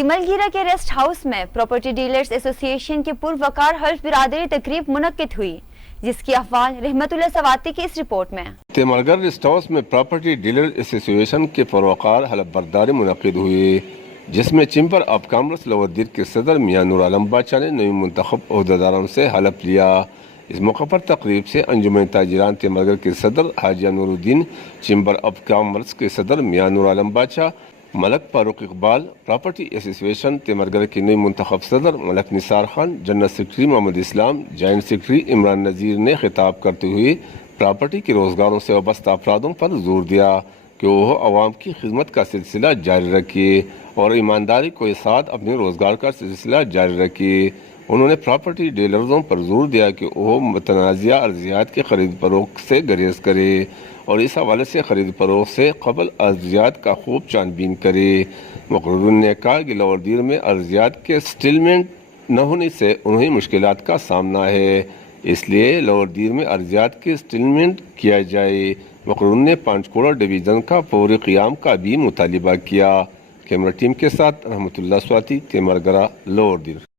تملگیرہ کے rest house میں property dealers ایسوسی ایشن کی پروقار حلف برادری تقریب منعقد ہوئی، جس کی افواج رحمت اللہ سواتی کی اس رپورٹ میں۔ تملگیر ریسٹ ہاؤس میں پراپرٹی ڈیلرز ایسوسی ایشن کے پروقار حلف برداری منعقد ہوئی، جس میں چیمبر آف کامرس لور دیر کے صدر میاں نور عالم بادشاہ نے نئی منتخب عہدیداروں سے حلف لیا۔ اس موقع پر تقریب سے انجمن تاجران تملگیر کے صدر حاجیہ نور الدین، چیمبر آف کامرس کے صدر میاں نور عالم بادشاہ، ملک فاروق اقبال، پراپرٹی ایسوسی ایشن تملگیر کے نئی منتخب صدر ملک نثار خان، جنرل سیکرٹری محمد اسلام، جوائنٹ سیکرٹری عمران نذیر نے خطاب کرتے ہوئے پراپرٹی کے روزگاروں سے وابستہ افرادوں پر زور دیا کہ وہ عوام کی خدمت کا سلسلہ جاری رکھے اور ایمانداری کے ساتھ اپنے روزگار کا سلسلہ جاری رکھے۔ انہوں نے پراپرٹی ڈیلرزوں پر زور دیا کہ وہ متنازعہ ارضیات کے خرید فروخت سے گریز کرے اور اس حوالے سے خرید فروخت سے قبل ارضیات کا خوب چھان بین کرے۔ مقررین نے کہا کہ لور دیر میں ارضیات کے سیٹلمنٹ نہ ہونے سے انہیں مشکلات کا سامنا ہے، اس لیے لور دیر میں ارضیات کے سیٹلمنٹ کیا جائے۔ مقررین نے پانچکوڑا ڈویژن کا فوری قیام کا بھی مطالبہ کیا۔ کیمرہ ٹیم کے ساتھ رحمت اللہ سواتی، تملگیر، لور دیر۔